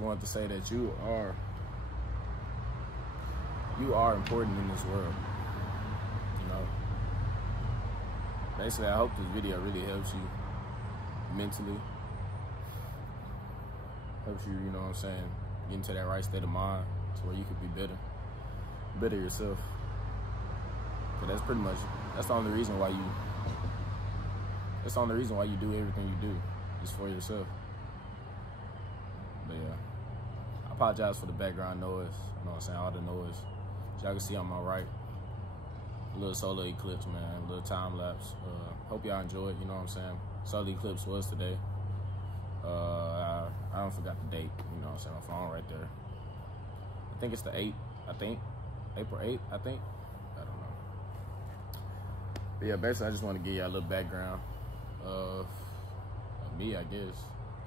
just wanted to say that you are important in this world. You know. Basically, I hope this video really helps you mentally. Helps you, you know what I'm saying, get into that right state of mind to where you could be better yourself. But that's pretty much, that's the only reason why you do everything you do, is for yourself. But yeah, I apologize for the background noise, you know what I'm saying, all the noise. As y'all can see on my right, a little solar eclipse, man, a little time lapse. Hope y'all enjoyed, you know what I'm saying. Solar eclipse was today. I don't forgot the date, you know what I'm saying, my phone right there. I think it's the 8th, April 8th, I think. I don't know. But yeah, basically I just want to give y'all a little background of me, I guess,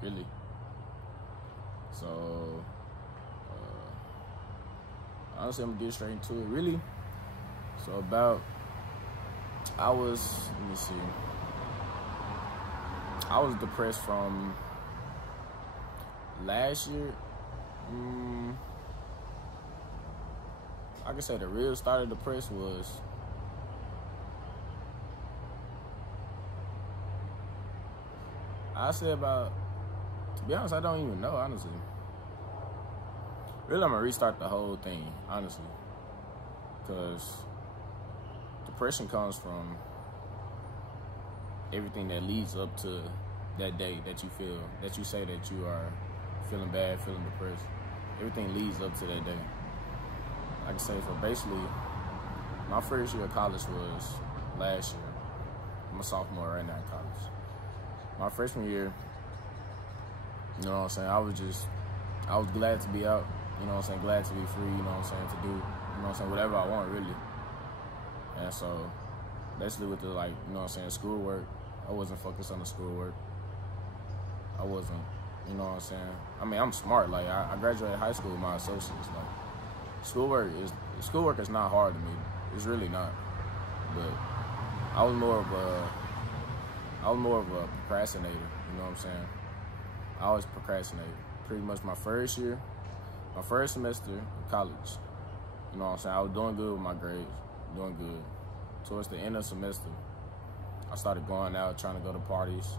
really. So, honestly, I'm gonna get straight into it, really. So I was depressed from last year. I can say the real start of depressed was to be honest, I don't even know, honestly. Really, I'm gonna restart the whole thing, honestly. Because depression comes from everything that leads up to that day that you say that you are feeling bad, feeling depressed. Everything leads up to that day. I can say, for basically, my first year of college was last year. I'm a sophomore right now in college. My freshman year, you know what I'm saying, I was glad to be out, you know what I'm saying, glad to be free, you know what I'm saying, to do, you know what I'm saying, whatever I want, really. And so, basically with the, like, you know what I'm saying, schoolwork, I wasn't focused on the schoolwork. I wasn't, you know what I'm saying. I mean, I'm smart. Like, I graduated high school with my associates. Like, schoolwork is not hard to me. It's really not. But I was more of a procrastinator, you know what I'm saying. I always procrastinated. Pretty much my first semester of college, you know what I'm saying, I was doing good with my grades, doing good. Towards the end of the semester, I started going out, trying to go to parties.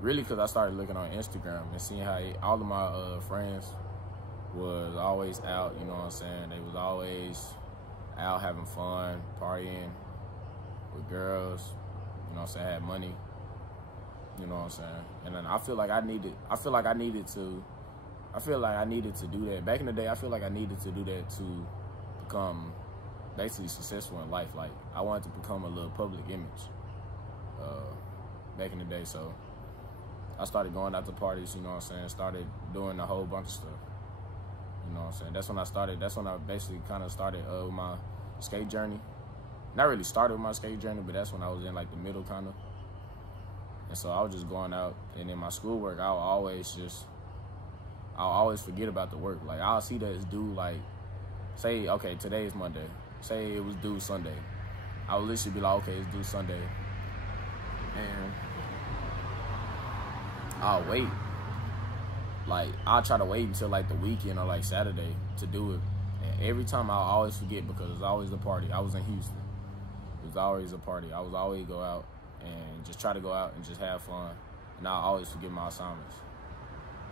Really, because I started looking on Instagram and seeing how all of my friends was always out, you know what I'm saying. They was always out having fun, partying with girls, you know what I'm saying, had money, you know what I'm saying. And then I feel like I needed to do that. Back in the day, I feel like I needed to do that to become basically successful in life. Like, I wanted to become a little public image back in the day. So I started going out to parties, you know what I'm saying, started doing a whole bunch of stuff, you know what I'm saying. That's when I basically kind of started my skate journey. Not really started with my skate journey, but that's when I was in, like, the middle, kind of. And so I was just going out, and in my schoolwork, I'll always forget about the work. Like, I'll see that it's due, like, say, okay, today is Monday. Say it was due Sunday. I would literally be like, okay, it's due Sunday. And I'll wait. Like, I'll try to wait until, like, the weekend or, like, Saturday to do it. And every time I'll always forget, because it's always a party. I was in Houston. It was always a party. I was always go out and just try to go out and just have fun. And I'll always forget my assignments.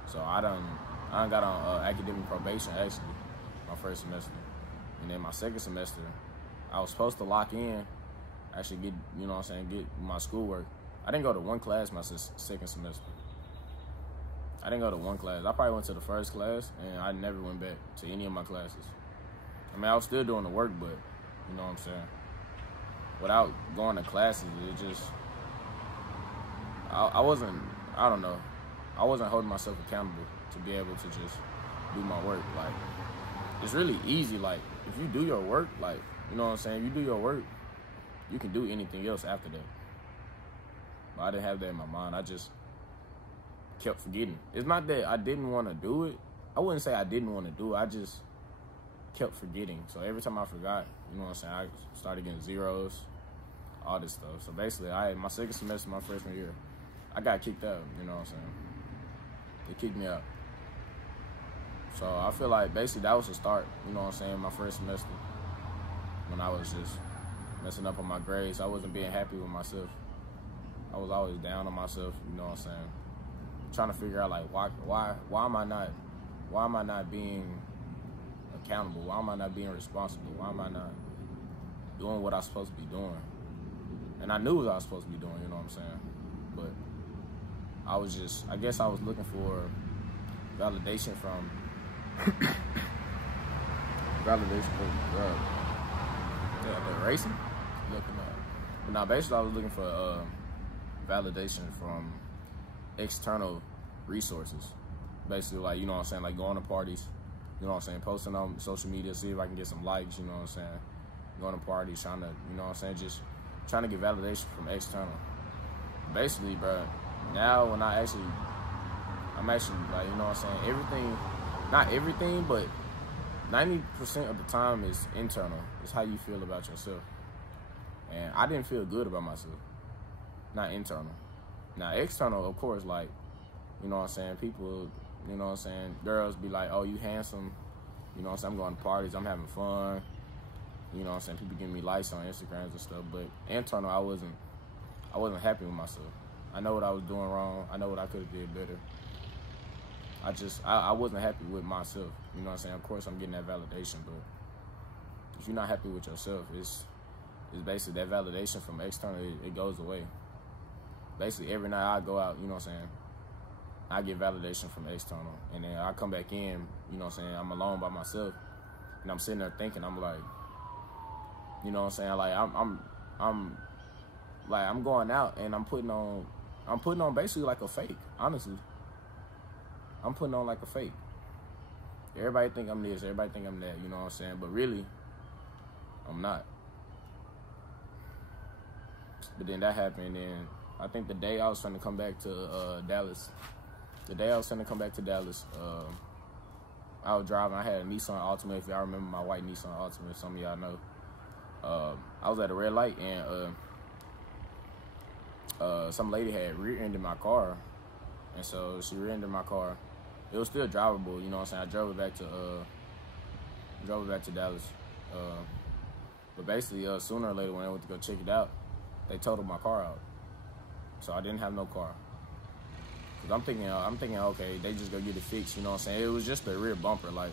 So I done got on academic probation, actually, my first semester. And then my second semester, I was supposed to lock in, actually get, you know what I'm saying, get my schoolwork. I didn't go to one class my second semester. I didn't go to one class. I probably went to the first class, and I never went back to any of my classes. I mean, I was still doing the work, but, you know what I'm saying, without going to classes, it just, I wasn't holding myself accountable to be able to just do my work. Like, it's really easy. Like, if you do your work, like, you know what I'm saying, if you do your work, you can do anything else after that. But I didn't have that in my mind. I just kept forgetting. It's not that I didn't want to do it. I wouldn't say I didn't want to do it. I just kept forgetting. So every time I forgot, you know what I'm saying, I started getting zeros, all this stuff. So basically, my second semester, my freshman year, I got kicked out, you know what I'm saying. They kicked me out. So I feel like basically that was the start, you know what I'm saying, my first semester. When I was just messing up on my grades, I wasn't being happy with myself. I was always down on myself, you know what I'm saying. Trying to figure out like why am I not being accountable? Why am I not being responsible? Why am I not doing what I'm supposed to be doing? And I knew what I was supposed to be doing, you know what I'm saying? But I guess I was looking for validation from the racing. But now basically I was looking for validation from external resources. Basically, like, you know what I'm saying, like going to parties, you know what I'm saying, posting on social media, see if I can get some likes, you know what I'm saying, going to parties, trying to, you know what I'm saying, just trying to get validation from external. Basically, bro, now when I'm actually like, you know what I'm saying, everything, not everything, but 90% of the time is internal. It's how you feel about yourself. And I didn't feel good about myself, not internal. Now, external, of course, like, you know what I'm saying, people, you know what I'm saying, girls be like, oh, you handsome, you know what I'm saying, I'm going to parties, I'm having fun, you know what I'm saying, people giving me likes on Instagrams and stuff, but internal, I wasn't happy with myself. I know what I was doing wrong, I know what I could have did better. I wasn't happy with myself, you know what I'm saying, of course I'm getting that validation, but if you're not happy with yourself, it's basically that validation from external, it goes away. Basically, every night I go out, you know what I'm saying, I get validation from external. And then I come back in, you know what I'm saying, I'm alone by myself. And I'm sitting there thinking, I'm like, you know what I'm saying, like I'm going out and I'm putting on basically like a fake, honestly. I'm putting on like a fake. Everybody think I'm this, everybody think I'm that, you know what I'm saying? But really, I'm not. But then that happened, and I think the day I was trying to come back to Dallas, I was driving. I had a Nissan Altima. If y'all remember my white Nissan Altima, some of y'all know. I was at a red light, and some lady had rear-ended my car, and so she rear-ended my car. It was still drivable, you know what I'm saying. I drove it back to Dallas. But basically, sooner or later, when I went to go check it out, they totaled my car out. So I didn't have no car. Cause I'm thinking, okay, they just go get it fixed, you know what I'm saying? It was just a rear bumper, like,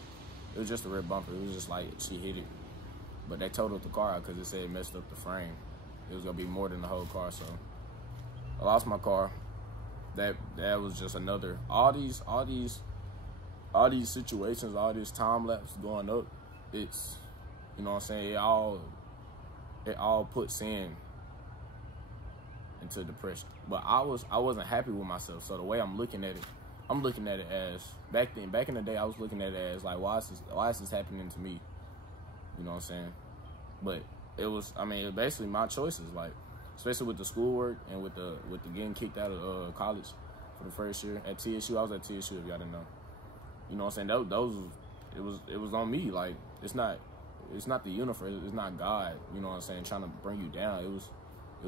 it was just a rear bumper. It was just like she hit it. But they totaled the car out because it said it messed up the frame. It was gonna be more than the whole car, so I lost my car. That was just another, all these situations, all this time lapse going up, it's, you know what I'm saying, it all puts into depression. But I wasn't happy with myself. So the way I'm looking at it as, back in the day, I was looking at it as like, why is this happening to me? You know what I'm saying? But it was basically my choices, like, especially with the schoolwork and with the getting kicked out of college for the first year at TSU. I was at TSU, if y'all didn't know. You know what I'm saying? It was on me. Like, it's not the universe, it's not God, you know what I'm saying, trying to bring you down. It was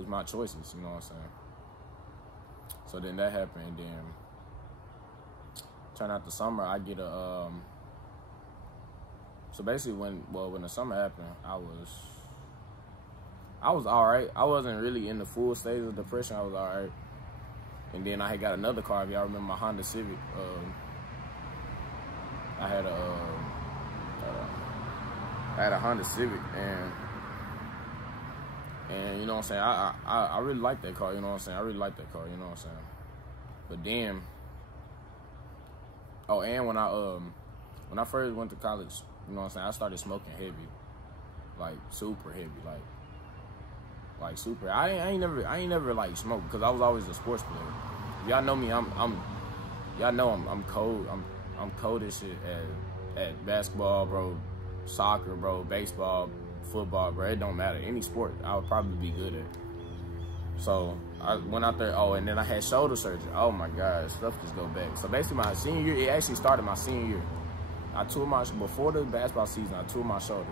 my choices, you know what I'm saying? So then that happened, and then turn out the summer, I get a so basically when the summer happened, I was all right. I wasn't really in the full stage of depression. I was all right. And then I had got another car. If y'all remember my Honda Civic, I had a Honda Civic, and you know what I'm saying, I really like that car, you know what I'm saying, I really like that car, you know what I'm saying. But then, oh, and when I first went to college, you know what I'm saying, I started smoking heavy, like super heavy, like super. I ain't never like smoked because I was always a sports player. Y'all know me, y'all know I'm cold. I'm cold as shit at basketball, bro, soccer, bro, baseball, football, bro. It don't matter. Any sport, I would probably be good at. So I went out there. Oh, and then I had shoulder surgery. Oh my God, stuff just go back. So basically, my senior year, it actually started my senior year. I tore before the basketball season, I tore my shoulder,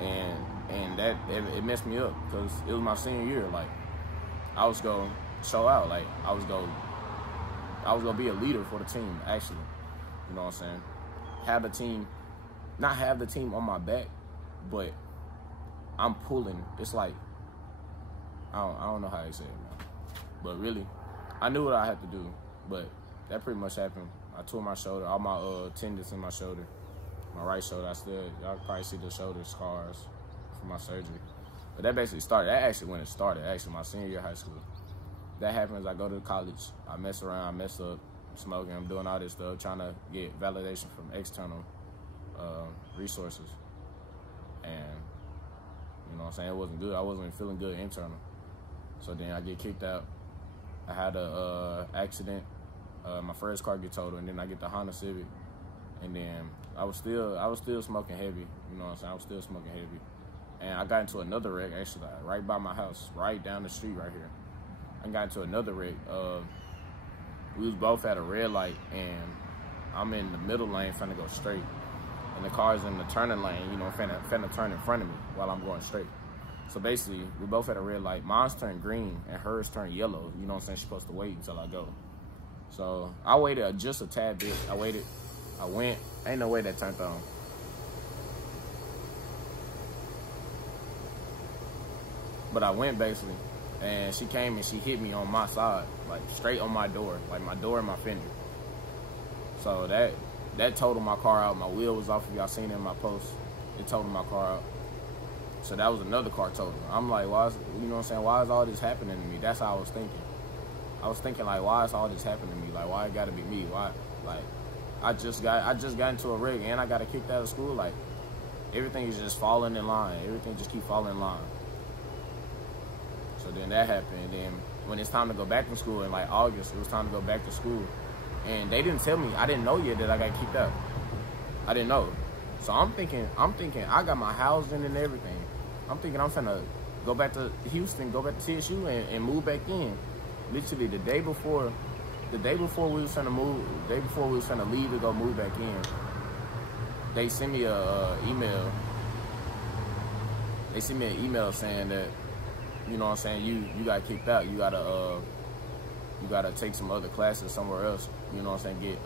and that it messed me up because it was my senior year. Like, I was gonna show out. Like, I was gonna be a leader for the team, actually. You know what I'm saying? have the team, not have the team on my back, but I'm pulling. It's like, I don't know how they say it, man. But really, I knew what I had to do, but that pretty much happened. I tore my shoulder, all my tendons in my shoulder, my right shoulder. Y'all probably see the shoulder scars from my surgery. But that basically started, that actually when it started, actually my senior year of high school. That happens, I go to college, I mess around, I mess up, smoking, I'm doing all this stuff, trying to get validation from external resources. And, you know what I'm saying, it wasn't good. I wasn't feeling good internal. So then I get kicked out. I had a accident. My first car get totaled, and then I get the Honda Civic. And then I was still smoking heavy. You know what I'm saying? I was still smoking heavy. And I got into another wreck, actually, right by my house, right down the street right here. I got into another wreck. We was both at a red light, and I'm in the middle lane trying to go straight. And the car's in the turning lane, you know, finna turn in front of me while I'm going straight. So basically, we both at a red light. Mine's turned green, and hers turned yellow. You know what I'm saying? She's supposed to wait until I go. So I waited just a tad bit. I waited. I went. Ain't no way that turned on. But I went, basically. And she came and she hit me on my side, like straight on my door, like my door and my fender. So that totaled my car out. My wheel was off. If y'all seen it in my post, it totaled my car out. So that was another car total. I'm like, why is, you know what I'm saying? Why is all this happening to me? That's how I was thinking. I was thinking like, why is all this happening to me? Like, why it gotta be me? Why? Like, I just got into a wreck and I got kicked out of school. Like, everything is just falling in line. Everything just keep falling in line. So then that happened. And then when it's time to go back to school in like August, it was time to go back to school. And they didn't tell me, I didn't know yet that I got kicked out. I didn't know. So I'm thinking, I got my housing and everything. I'm thinking I'm finna go back to Houston, go back to TSU and move back in. Literally the day before we was finna move, the day before we was finna leave to go move back in, they sent me a email. They sent me an email saying that, you know what I'm saying, you got kicked out. You gotta take some other classes somewhere else. You know what I'm saying,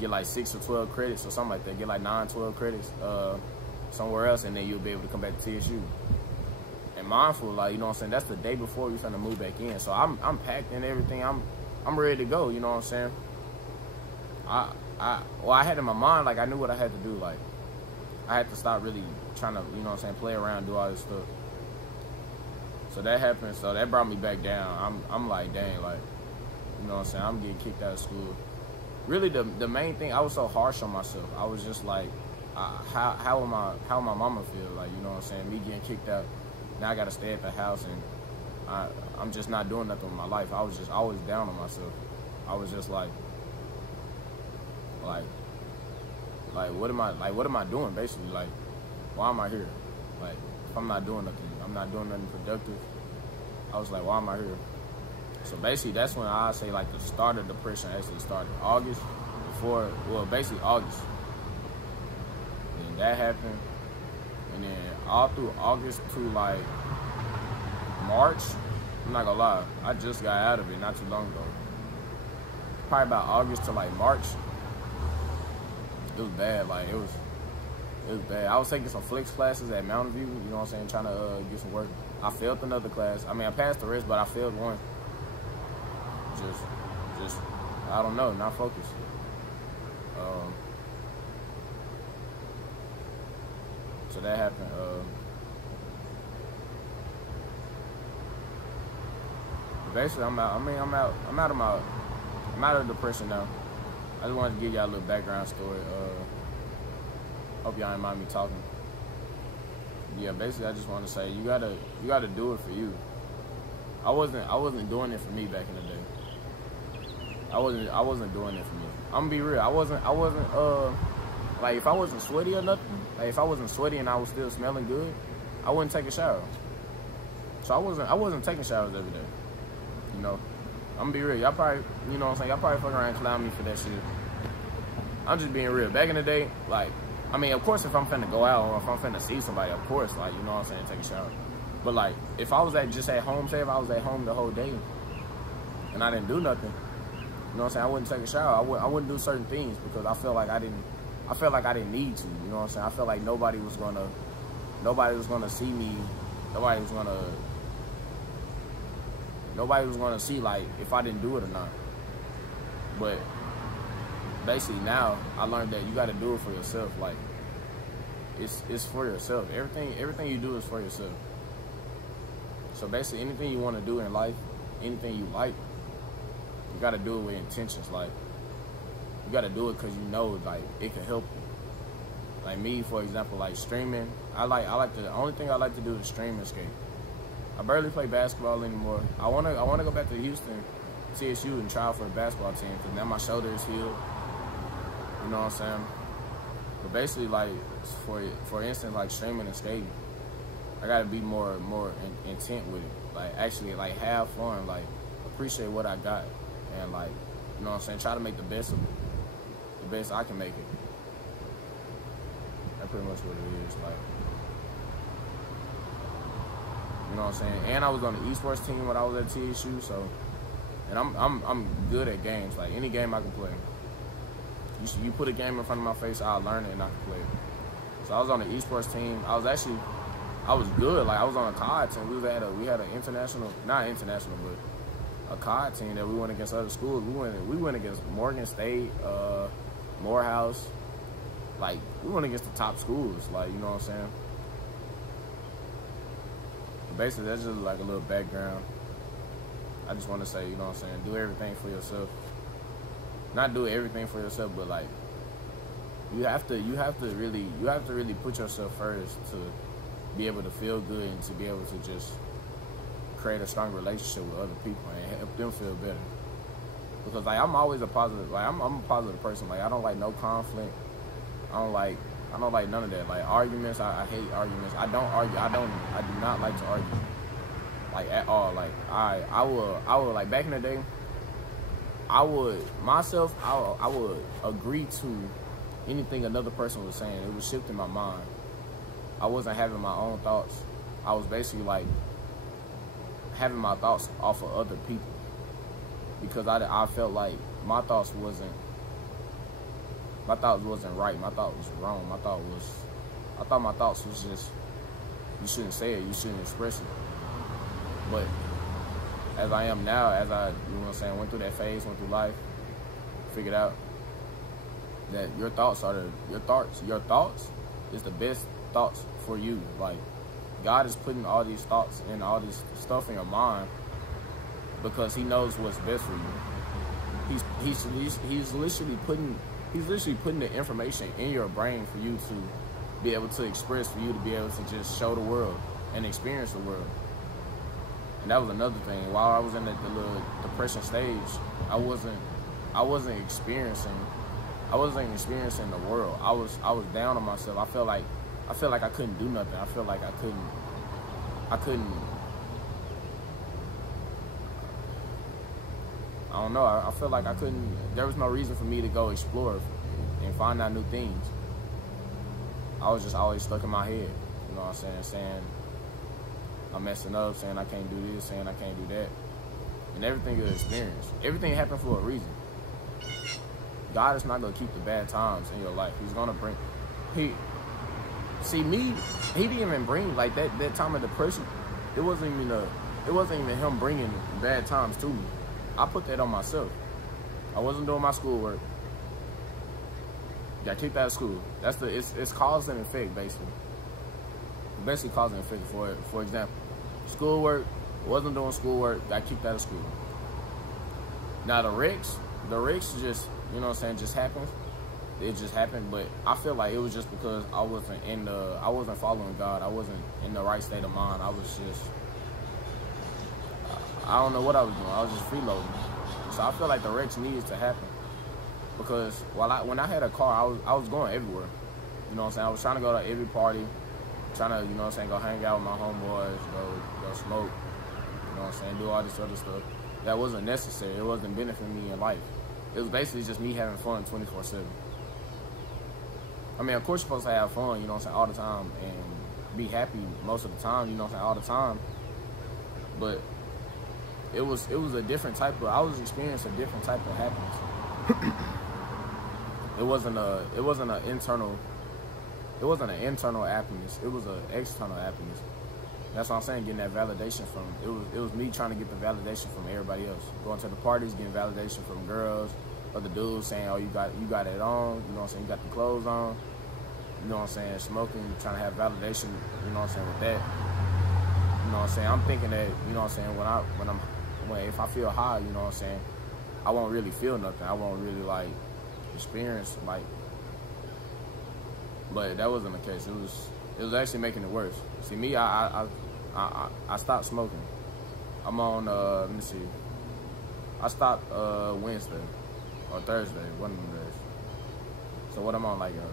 get like 6 or 12 credits or something like that. Get like 9, 12 credits somewhere else, and then you'll be able to come back to TSU. And mindful, like, you know what I'm saying, that's the day before you're trying to move back in. So I'm packed and everything. I'm ready to go. You know what I'm saying. I had in my mind, like, I knew what I had to do. Like, I had to stop really trying to, you know what I'm saying, play around, do all this stuff. So that happened. So that brought me back down. I'm like, dang, like, you know what I'm saying, I'm getting kicked out of school. Really, the main thing, I was so harsh on myself. I was just like, how will my mama feel? Like, you know what I'm saying, me getting kicked out. Now I got to stay at the house, and I'm just not doing nothing with my life. I was just always down on myself. I was just like what am I doing, basically? Like, why am I here? Like, if I'm not doing nothing, I'm not doing nothing productive. I was like, why am I here? So basically, that's when I say, like, the start of depression actually started. Basically August. Then that happened. And then all through August to, like, March, I'm not gonna lie, I just got out of it not too long ago. Probably about August to, like, March, it was bad. Like, it was bad. I was taking some flex classes at Mountain View, you know what I'm saying, trying to get some work. I failed another class. I mean, I passed the rest, but I failed one. Just, I don't know, not focused. So that happened. Basically, I'm out of depression now. I just wanted to give y'all a little background story. Hope y'all didn't mind me talking. Yeah, basically, I just want to say you gotta do it for you. I wasn't doing it for me back in the day. I wasn't doing it for me. I'm gonna be real. I wasn't like, if I wasn't sweaty or nothing, like, if I wasn't sweaty and I was still smelling good, I wouldn't take a shower. So I wasn't taking showers every day. You know, I'm gonna be real. Y'all probably, you know what I'm saying, y'all probably fucking around and clown me for that shit. I'm just being real. Back in the day, like, I mean, of course, if I'm finna go out or if I'm finna see somebody, of course, like, you know what I'm saying, take a shower. But, like, if I was just at home, say if I was at home the whole day and I didn't do nothing, you know what I'm saying, I wouldn't take a shower. I wouldn't do certain things because I felt like I didn't I felt like I didn't need to, you know what I'm saying? I felt like nobody was gonna see me, nobody was gonna see like if I didn't do it or not. But basically now I learned that you gotta do it for yourself. Like it's for yourself. Everything you do is for yourself. So basically anything you wanna do in life, anything you like, you gotta do it with intentions. Like you gotta do it because you know like it can help you. Like me, for example, like streaming. The only thing I like to do is stream and skate. I barely play basketball anymore. I wanna go back to Houston, TSU, and try out for the basketball team because now my shoulder is healed. You know what I'm saying? But basically, like for instance, like streaming and skating, I gotta be more intent with it. Like actually, like have fun, like appreciate what I got, and like you know what I'm saying. Try to make the best of it, the best I can make it. That's pretty much what it is. Like you know what I'm saying. And I was on the esports team when I was at TSU, so and I'm good at games. Like any game I can play. You put a game in front of my face, I'll learn it and I can play it. So I was on the esports team. I was good. Like I was on a COD team. We had an international, not international, but a COD team that we went against other schools. We went against Morgan State, Morehouse. Like we went against the top schools. Like you know what I'm saying. But basically, that's just like a little background. I just want to say, you know what I'm saying, do everything for yourself. Not do everything for yourself, but like you have to really put yourself first to be able to feel good and to be able to just create a strong relationship with other people and help them feel better. Because like I'm always a positive, like I'm a positive person. Like I don't like no conflict. I don't like none of that. Like arguments, I hate arguments. I don't argue. I do not like to argue. Like at all. Like I would like back in the day, I would agree to anything another person was saying. It was shifting my mind. I wasn't having my own thoughts. I was basically like having my thoughts off of other people because I felt like my thoughts wasn't right. My thought was wrong. I thought my thoughts was just, you shouldn't say it, you shouldn't express it. But as I am now, you know what I'm saying, went through that phase, went through life, figured out that your thoughts is the best thoughts for you. Like God is putting all these thoughts and all this stuff in your mind because He knows what's best for you. He's literally putting the information in your brain for you to be able to express, for you to be able to just show the world and experience the world. And that was another thing. While I was in the little depression stage, I wasn't experiencing the world. I was down on myself. I felt like I couldn't do nothing. I felt like I couldn't. I don't know. I felt like I couldn't. There was no reason for me to go explore and find out new things. I was just always stuck in my head. You know what I'm saying? Saying I'm messing up, saying I can't do this, saying I can't do that. And everything is experience. Everything happened for a reason. God is not going to keep the bad times in your life. He's going to bring... He didn't even bring, like, that time of depression. It wasn't even him bringing bad times to me. I put that on myself. I wasn't doing my schoolwork. Got kicked out of school. It's cause and effect, basically. Basically cause and effect. For example, schoolwork, wasn't doing schoolwork, got kicked out of school. Now the wrecks just, you know what I'm saying, just happened. It just happened, but I feel like it was just because I wasn't following God. I wasn't in the right state of mind. I was just, I don't know what I was doing. I was just freeloading. So I feel like the wrecks needed to happen because when I had a car, I was going everywhere. You know what I'm saying? I was trying to go to every party, trying to, you know what I'm saying, go hang out with my homeboys, go smoke, you know what I'm saying, do all this other stuff. That wasn't necessary. It wasn't benefiting me in life. It was basically just me having fun 24/7. I mean, of course you're supposed to have fun, you know what I'm saying, all the time and be happy most of the time, you know what I'm saying, all the time. But it was a different type of, I was experiencing a different type of happiness. It wasn't an internal happiness. It was an external happiness. That's what I'm saying, getting that validation from, it was me trying to get the validation from everybody else. Going to the parties, getting validation from girls, other dudes saying, oh, you got it on, you know what I'm saying, you got the clothes on, you know what I'm saying, smoking, trying to have validation, you know what I'm saying, with that. You know what I'm saying, I'm thinking that, you know what I'm saying, if I feel high, you know what I'm saying, I won't really feel nothing. I won't really, like, experience, like, but that wasn't the case. It was actually making it worse. See, me, I stopped smoking. I'm on, let me see. I stopped Wednesday or Thursday, one of them days. So what I'm on, like a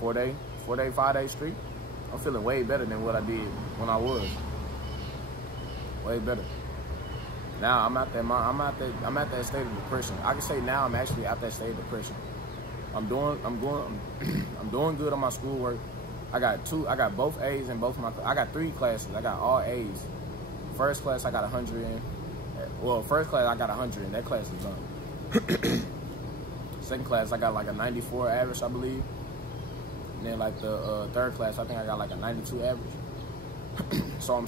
5-day streak. I'm feeling way better than what I did when I was. Way better. Now I'm at that state of depression. I can say now I'm actually at that state of depression. I'm doing good on my schoolwork. I got both A's in both of I got 3 classes. I got all A's. First class I got 100 in. Well, first class I got 100 in. That class is done. Second class I got like a 94 average, I believe. And then like the third class I think I got like a 92 average. So I'm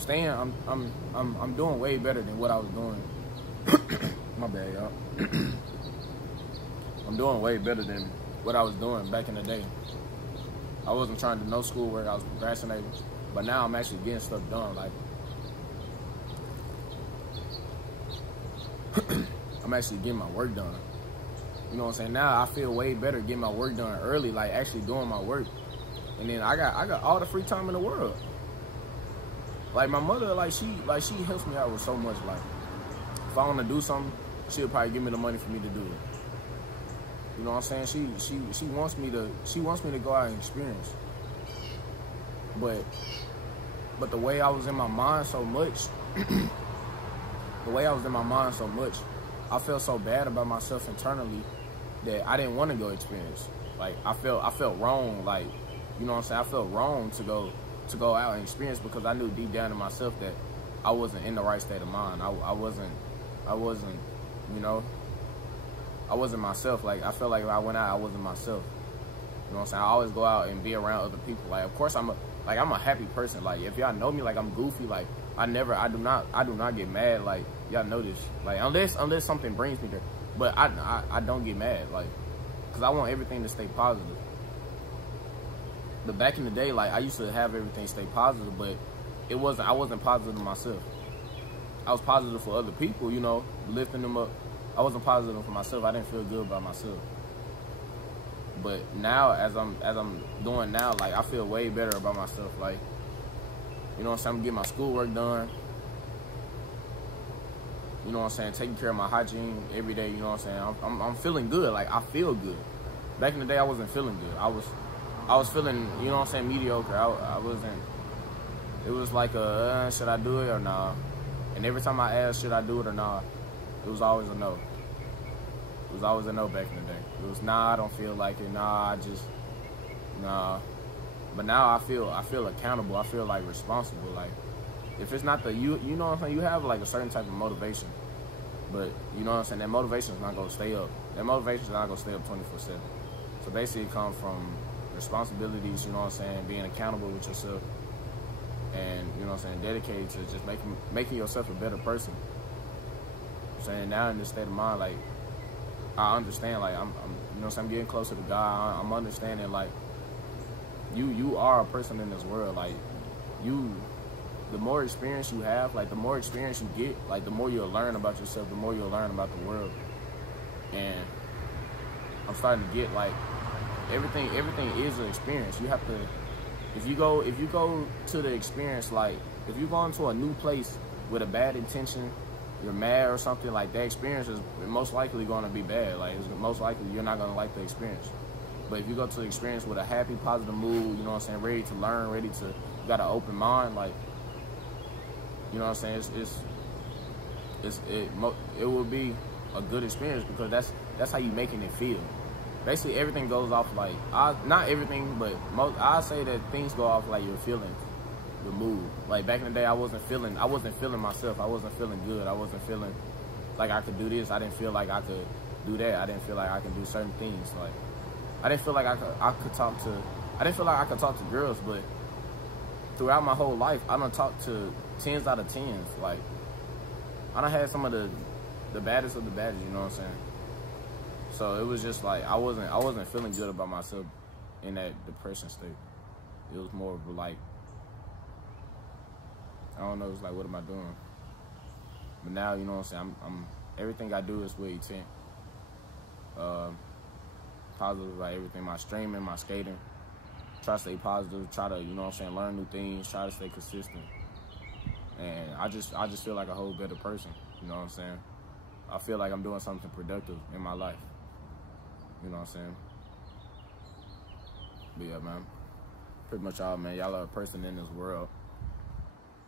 doing way better than what I was doing. My bad, y'all. I'm doing way better than what I was doing back in the day. I wasn't trying to do no schoolwork, I was procrastinating. But now I'm actually getting stuff done. Like, I'm actually getting my work done. You know what I'm saying? Now I feel way better getting my work done early, like actually doing my work. And then I got all the free time in the world. Like my mother, she helps me out with so much. Like if I want to do something, she'll probably give me the money for me to do it. You know what I'm saying? She wants me to go out and experience. But the way I was in my mind so much, I felt so bad about myself internally that I didn't want to go experience. Like I felt wrong. Like, you know what I'm saying? I felt wrong to go out and experience because I knew deep down in myself that I wasn't in the right state of mind. I wasn't, you know. I wasn't myself. Like, I felt like if I went out, I wasn't myself. You know what I'm saying? I always go out and be around other people. Like, of course, I'm a happy person. Like, if y'all know me, like, I'm goofy. Like, I do not get mad. Like, y'all know this. Like, unless something brings me there. But I don't get mad. Like, because I want everything to stay positive. But back in the day, like, I used to have everything stay positive, but I wasn't positive to myself. I was positive for other people, you know, lifting them up. I wasn't positive for myself. I didn't feel good about myself. But now, as I'm doing now, like, I feel way better about myself. Like, you know what I'm saying? I'm getting my schoolwork done. You know what I'm saying? Taking care of my hygiene every day. You know what I'm saying? I'm feeling good. Like, I feel good. Back in the day, I wasn't feeling good. I was feeling, you know what I'm saying, mediocre. I wasn't. It was like should I do it or nah? And every time I asked, should I do it or nah, it was always a no. It was always a no back in the day. It was, nah, I don't feel like it. Nah, nah. But now I feel accountable. I feel like responsible. Like, if it's not you know what I'm saying, you have like a certain type of motivation. But, you know what I'm saying, that motivation is not going to stay up. That motivation is not going to stay up 24/7. So basically it comes from responsibilities, you know what I'm saying, being accountable with yourself. And, you know what I'm saying, dedicated to just making yourself a better person. I'm saying now in this state of mind, like, I understand, like, I'm you know what I'm saying, I'm getting closer to God. I'm understanding, like, you are a person in this world. Like, the more experience you have, like, the more experience you get, like, the more you'll learn about yourself, the more you'll learn about the world. And I'm starting to get, like, everything is an experience. You have to, if you go to the experience, like, if you go into a new place with a bad intention, you're mad or something, like, that experience is most likely going to be bad. Like, it's most likely you're not going to like the experience. But if you go to the experience with a happy, positive mood, you know what I'm saying, ready to learn, you got an open mind, like, you know what I'm saying, it will be a good experience because that's how you making it feel. Basically, everything goes off, like, not everything, but I say that things go off like your feelings, the mood. Like, back in the day, I wasn't feeling myself. I wasn't feeling good. I wasn't feeling like I could do this. I didn't feel like I could do that. I didn't feel like I could do certain things. Like, I didn't feel like I could talk to. I didn't feel like I could talk to girls, but throughout my whole life, I done talked to 10s out of 10s. Like, I done had some of the baddest of the baddest, you know what I'm saying? So it was just like I wasn't feeling good about myself in that depression state. It was more of like, I don't know, it's like, what am I doing? But now, you know what I'm saying, I'm everything I do is with intent. Positive, like everything, my streaming, my skating. Try to stay positive, try to, you know what I'm saying, learn new things, try to stay consistent. And I just feel like a whole better person, you know what I'm saying? I feel like I'm doing something productive in my life. You know what I'm saying? But yeah, man. Pretty much all, man. Y'all are a person in this world.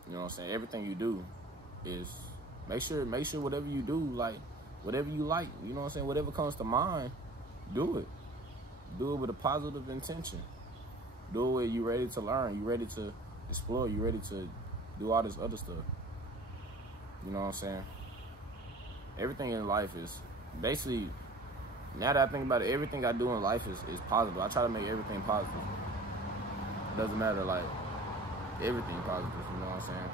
You know what I'm saying? Everything you do is make sure whatever you do, like whatever you like, you know what I'm saying? Whatever comes to mind, do it. Do it with a positive intention. Do it, you ready to learn, you ready to explore, you ready to do all this other stuff. You know what I'm saying? Everything in life is basically, now that I think about it, everything I do in life is positive. I try to make everything positive. It doesn't matter, like, everything positive, you know what I'm saying?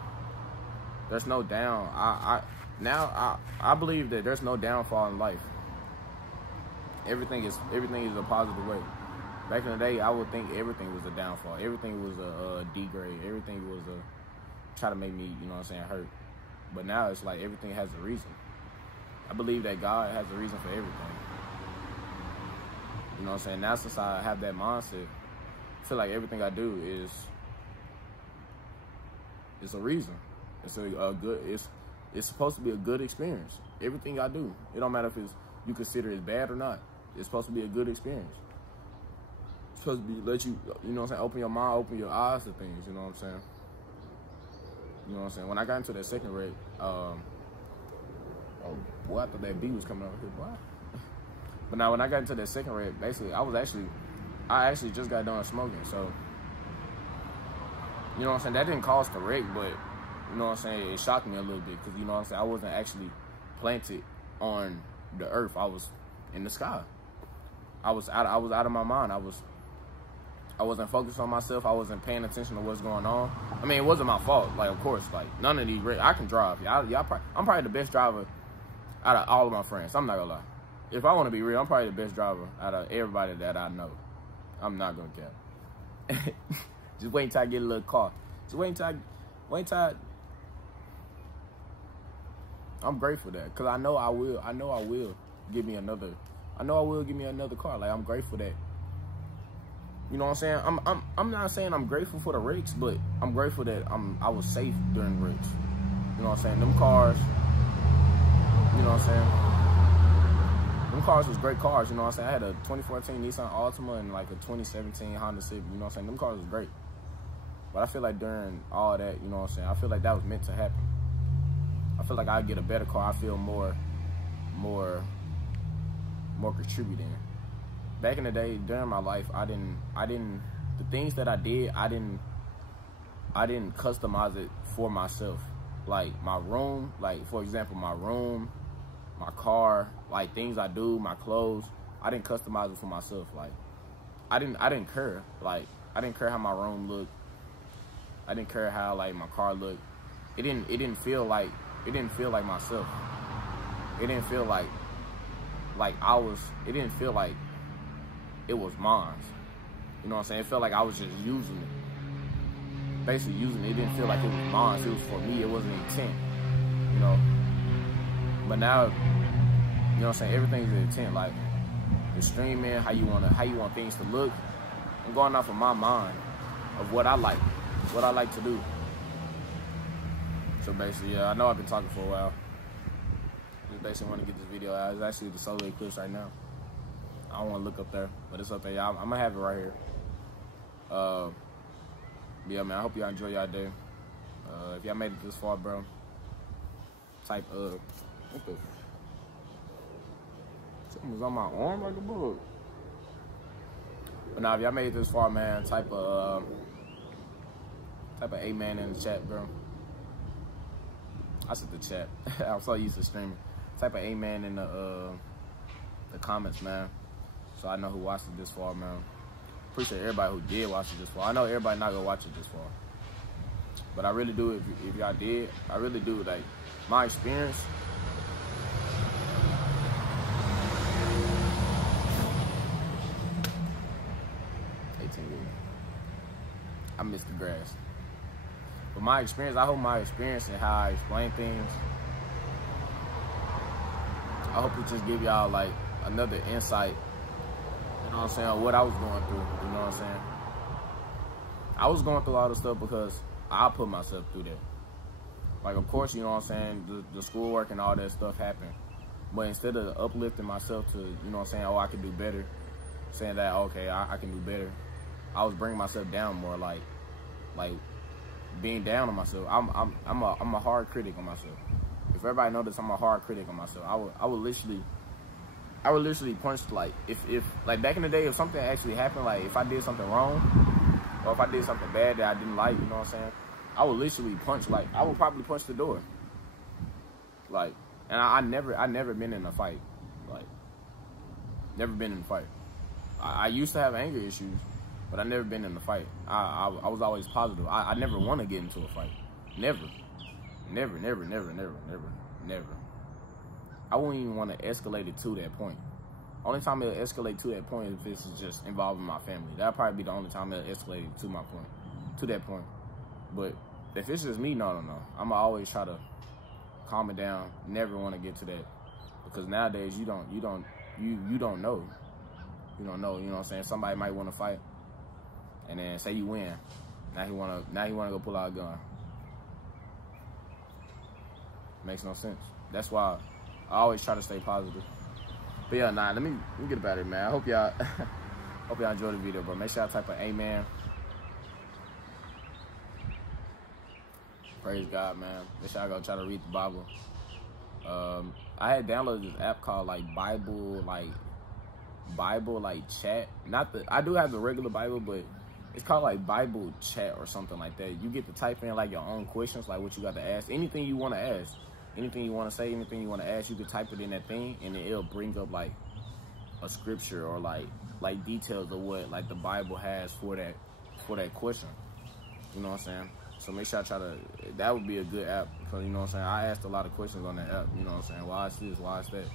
There's no down. I believe that there's no downfall in life. Everything is a positive way. Back in the day, I would think everything was a downfall. Everything was a degrade. Everything was a try to make me, you know what I'm saying, hurt. But now it's like everything has a reason. I believe that God has a reason for everything. You know what I'm saying? Now since I have that mindset, I feel like everything I do is a reason. It's it's supposed to be a good experience. Everything I do. It don't matter if you consider it bad or not. It's supposed to be a good experience. It's supposed to be let you know what I'm saying, open your mind, open your eyes to things, you know what I'm saying? You know what I'm saying? When I got into that second wreck, oh boy, I thought that B was coming out here, boy. But now when I got into that second wreck, basically I actually just got done smoking, so you know what I'm saying, that didn't cause the wreck, but you know what I'm saying, it shocked me a little bit, because you know what I'm saying, I wasn't actually planted on the earth, I was in the sky. I was out of my mind. I wasn't focused on myself. I wasn't paying attention to what's going on. I mean, it wasn't my fault. Like, of course, like none of these. I can drive. I'm probably the best driver out of all of my friends. I'm not gonna lie. If I want to be real, I'm probably the best driver out of everybody that I know. I'm not gonna cap. Just wait until I get a little car. Just wait until I. I'm grateful for that, cause I know I will give me another. I know I will give me another car. Like, I'm grateful that. You know what I'm saying? I'm not saying I'm grateful for the wrecks, but I'm grateful that I was safe during the wrecks. You know what I'm saying? Them cars, you know what I'm saying? Them cars was great cars, you know what I'm saying? I had a 2014 Nissan Altima and like a 2017 Honda Civic, you know what I'm saying? Them cars was great. But I feel like during all that, you know what I'm saying, I feel like that was meant to happen. I feel like I'd get a better car. I feel more contributing. Back in the day, during my life, I didn't the things that I did, I didn't customize it for myself. Like my room, like for example, my room, my car, like things I do, my clothes, I didn't customize it for myself. Like I didn't care. Like I didn't care how my room looked. I didn't care how like my car looked. It didn't feel like myself. It didn't feel like it didn't feel like it was mine. You know what I'm saying? It felt like I was just using it. Basically using it. It didn't feel like it was mine. It was for me. It wasn't intent. You know? But now, you know what I'm saying, everything's an intent. Like the streaming, how you want things to look. I'm going off of my mind of what I like to do. So basically, yeah, I know I've been talking for a while. Just basically want to get this video out. It's actually the solar eclipse right now. I don't want to look up there, but it's up there. I'm gonna have it right here. Yeah, man. I hope y'all enjoy y'all day. If y'all made it this far, bro, type what the? Something's on my arm like a bug. But now, if y'all made it this far, man, type a amen in the chat, bro. I said the chat. I'm so used to streaming. Type of amen in the comments, man. So I know who watched it this far, man. Appreciate everybody who did watch it this far. I know everybody not gonna watch it this far, but I really do. If y'all did, I really do. Like, my experience. I miss the grass. But my experience, I hope my experience and how I explain things, I hope it just give y'all like another insight, you know what I'm saying, on what I was going through, you know what I'm saying. I was going through all this stuff because I put myself through that. Like, of course, you know what I'm saying, the schoolwork and all that stuff happened. But instead of uplifting myself to, you know what I'm saying, oh, I can do better, saying that, okay, I can do better, I was bringing myself down more, like being down on myself. I'm a hard critic on myself. If everybody noticed, I'm a hard critic on myself. I would literally punch, like, if like back in the day, if something actually happened, like if I did something wrong or if I did something bad that I didn't like, you know what I'm saying, I would literally punch, like I would probably punch the door. Like, and I never been in a fight, like never been in a fight. I used to have anger issues, but I never been in a fight. I was always positive. I never want to get into a fight. Never. I wouldn't even want to escalate it to that point. Only time it'll escalate to that point is if this is just involving my family. That'll probably be the only time it'll escalate to that point. But if it's just me, no. I'ma always try to calm it down. Never want to get to that, because nowadays you don't know. You don't know. You know what I'm saying? Somebody might want to fight, and then say you win. Now he wanna go pull out a gun. Makes no sense. That's why I always try to stay positive. But yeah, let me get about it, man. I hope y'all enjoyed the video, bro. Make sure y'all type an amen. Praise God, man. Make sure y'all go try to read the Bible. I had downloaded this app called like Bible Chat. I do have the regular Bible, but it's called like Bible Chat or something like that. You get to type in like your own questions, like what you got to ask, anything you want to ask, anything you want to say, anything you want to ask. You can type it in that thing, and then it'll bring up like a scripture or like details of what like the Bible has for that question. You know what I'm saying? So make sure that would be a good app, because you know what I'm saying, I asked a lot of questions on that app. You know what I'm saying? Why is this? Why is that?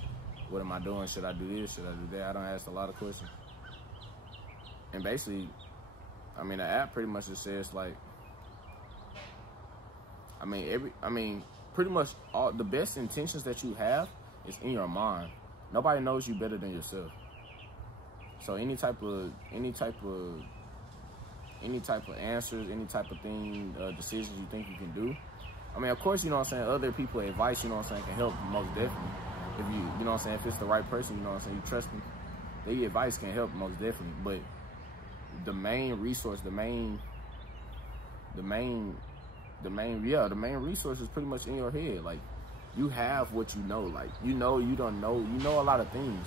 What am I doing? Should I do this? Should I do that? I don't ask a lot of questions. And basically, I mean, the app pretty much just says like, pretty much all the best intentions that you have is in your mind. Nobody knows you better than yourself. So any type of answers, any type of thing, decisions you think you can do. I mean, of course, you know what I'm saying, other people's advice, you know what I'm saying, can help most definitely. If you know what I'm saying, if it's the right person, you know what I'm saying, you trust them, their advice can help most definitely. But the main resource, the main resource is pretty much in your head. Like, you have what you know. Like, you don't know. You know a lot of things.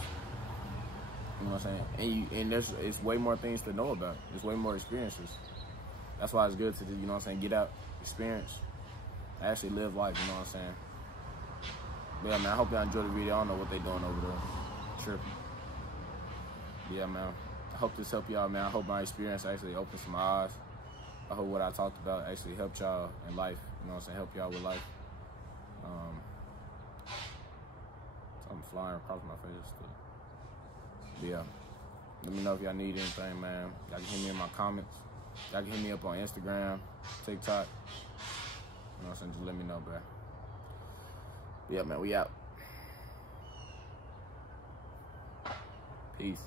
You know what I'm saying? And it's way more things to know about. There's way more experiences. That's why it's good to, you know what I'm saying, get out, experience, actually live life, you know what I'm saying? But yeah, man, I hope y'all enjoyed the video. I don't know what they doing over there. Tripping. Yeah, man. I hope this helped y'all, man. I hope my experience actually opened some eyes. I hope what I talked about actually helped y'all in life. You know what I'm saying? Help y'all with life. Something flying across my face. But yeah. Let me know if y'all need anything, man. Y'all can hit me in my comments. Y'all can hit me up on Instagram, TikTok. You know what I'm saying? Just let me know, bro. Yeah, man, we out. Peace.